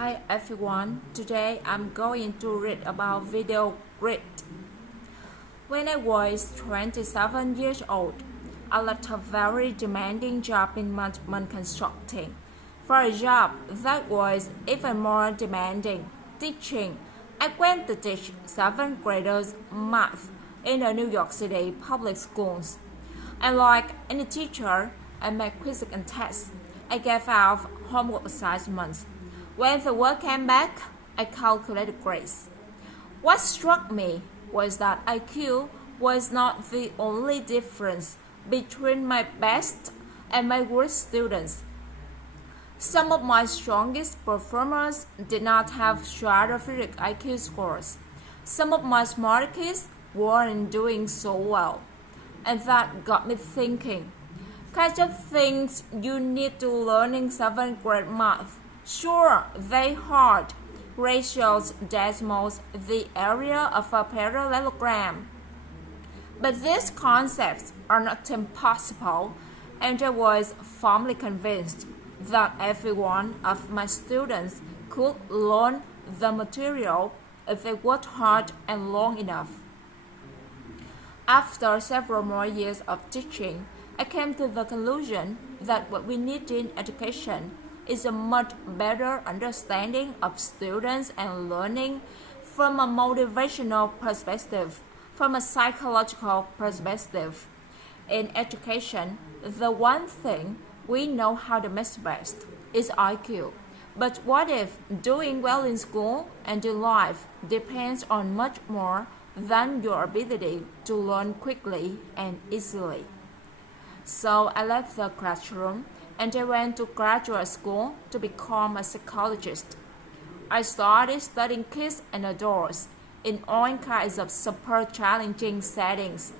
Hi everyone, today I'm going to read about video grit. When I was 27 years old, I left a very demanding job in management consulting for a job that was even more demanding, teaching. I went to teach 7th graders math in the New York City public schools. And like any teacher, I made quizzes and tests. I gave out homework assignments. When the work came back, I calculated grades. What struck me was that IQ was not the only difference between my best and my worst students. Some of my strongest performers did not have stratospheric IQ scores. Some of my smart kids weren't doing so well. And that got me thinking, kind of things you need to learn in 7th grade math. Sure, they hard. Ratios, decimals, the area of a parallelogram. But these concepts are not impossible, and I was firmly convinced that every one of my students could learn the material if they worked hard and long enough. After several more years of teaching, I came to the conclusion that what we need in education is a much better understanding of students and learning from a motivational perspective, from a psychological perspective. In education, the one thing we know how to measure best is IQ. But what if doing well in school and in life depends on much more than your ability to learn quickly and easily? So I left the classroom and I went to graduate school to become a psychologist. I started studying kids and adults in all kinds of super challenging settings.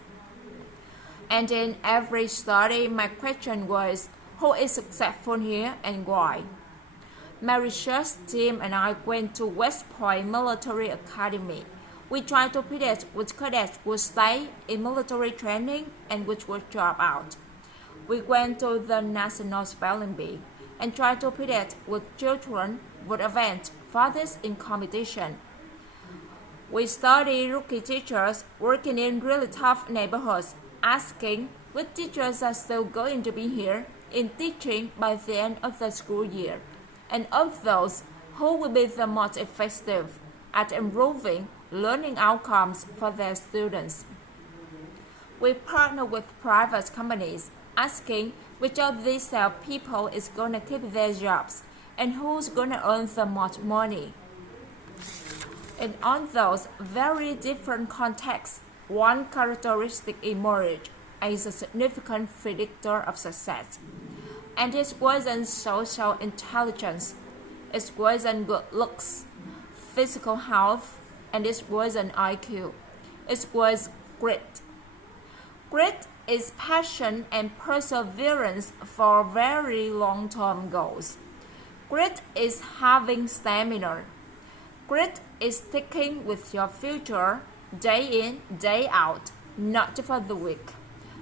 And in every study, my question was, who is successful here and why? My research team and I went to West Point Military Academy. We tried to predict which cadets would stay in military training and which would drop out. We went to the National Spelling Bee and tried to predict which children would advance farthest in competition. We studied rookie teachers working in really tough neighborhoods, asking which teachers are still going to be here in teaching by the end of the school year, and of those, who will be the most effective at improving learning outcomes for their students. We partner with private companies, asking which of these people is going to keep their jobs and who's going to earn the most money. And on those very different contexts, one characteristic emerged as a significant predictor of success. And it wasn't social intelligence, it wasn't good looks, physical health, and it wasn't IQ. It was grit. Grit is passion and perseverance for very long-term goals. Grit is having stamina. Grit is sticking with your future day in, day out, not for the week,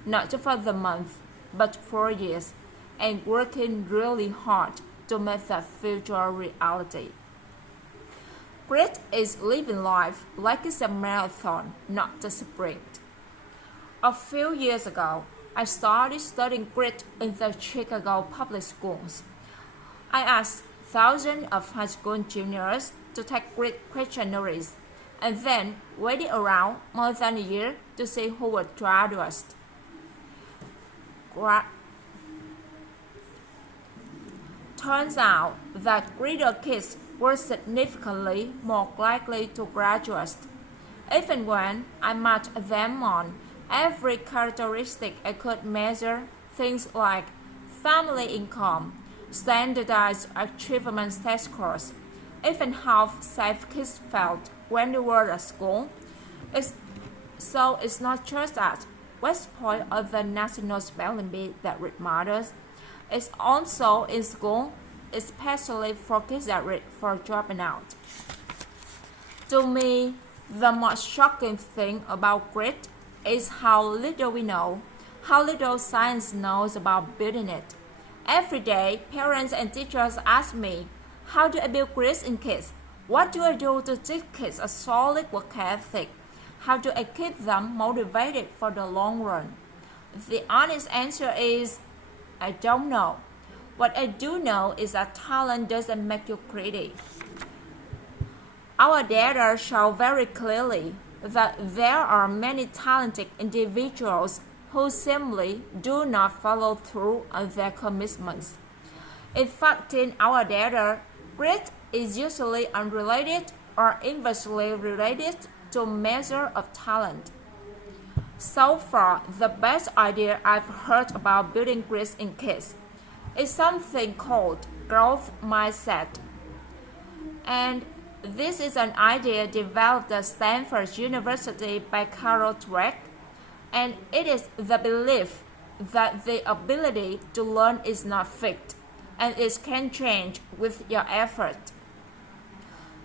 not for the month, but for years, and working really hard to make that future reality. Grit is living life like it's a marathon, not a sprint. A few years ago, I started studying grit in the Chicago public schools. I asked thousands of high school juniors to take grit questionnaires and then waited around more than a year to see who would graduate. Turns out that grittier kids were significantly more likely to graduate. Even when I matched them on every characteristic I could measure, things like family income, standardized achievement test scores, even how safe kids felt when they were at school. So it's not just at West Point or the National Spelling Bee that read matters. It's also in school, especially for kids that read for dropping out. To me, the most shocking thing about grit is how little we know, how little science knows about building it. Every day, parents and teachers ask me, How do I build grit in kids? What do I do to teach kids a solid work ethic? How do I keep them motivated for the long run? The honest answer is, I don't know. What I do know is that talent doesn't make you greedy. Our data show very clearly that there are many talented individuals who simply do not follow through on their commitments. In fact, in our data, grit is usually unrelated or inversely related to measure of talent. So far, the best idea I've heard about building grit in kids is something called growth mindset. And this is an idea developed at Stanford University by Carol Dweck, and it is the belief that the ability to learn is not fixed, and it can change with your effort.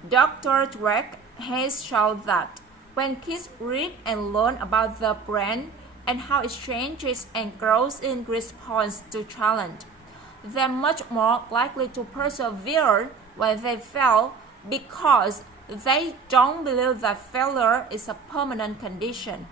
Dr. Dweck has shown that when kids read and learn about the brain and how it changes and grows in response to challenge, they're much more likely to persevere when they fail because they don't believe that failure is a permanent condition.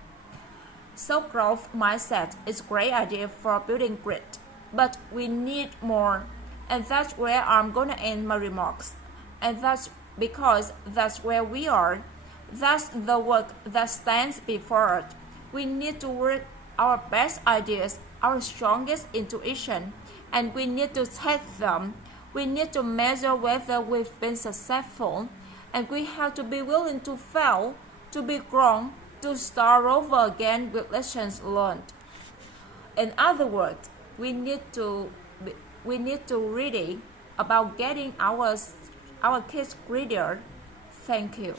So growth mindset is a great idea for building grit, but we need more, and that's where I'm going to end my remarks. And that's because that's where we are. That's the work that stands before us. We need to work our best ideas, our strongest intuition, and we need to test them. We need to measure whether we've been successful, and we have to be willing to fail, to be grown, to start over again with lessons learned. In other words, we need to ready about getting our kids greedier. Thank you.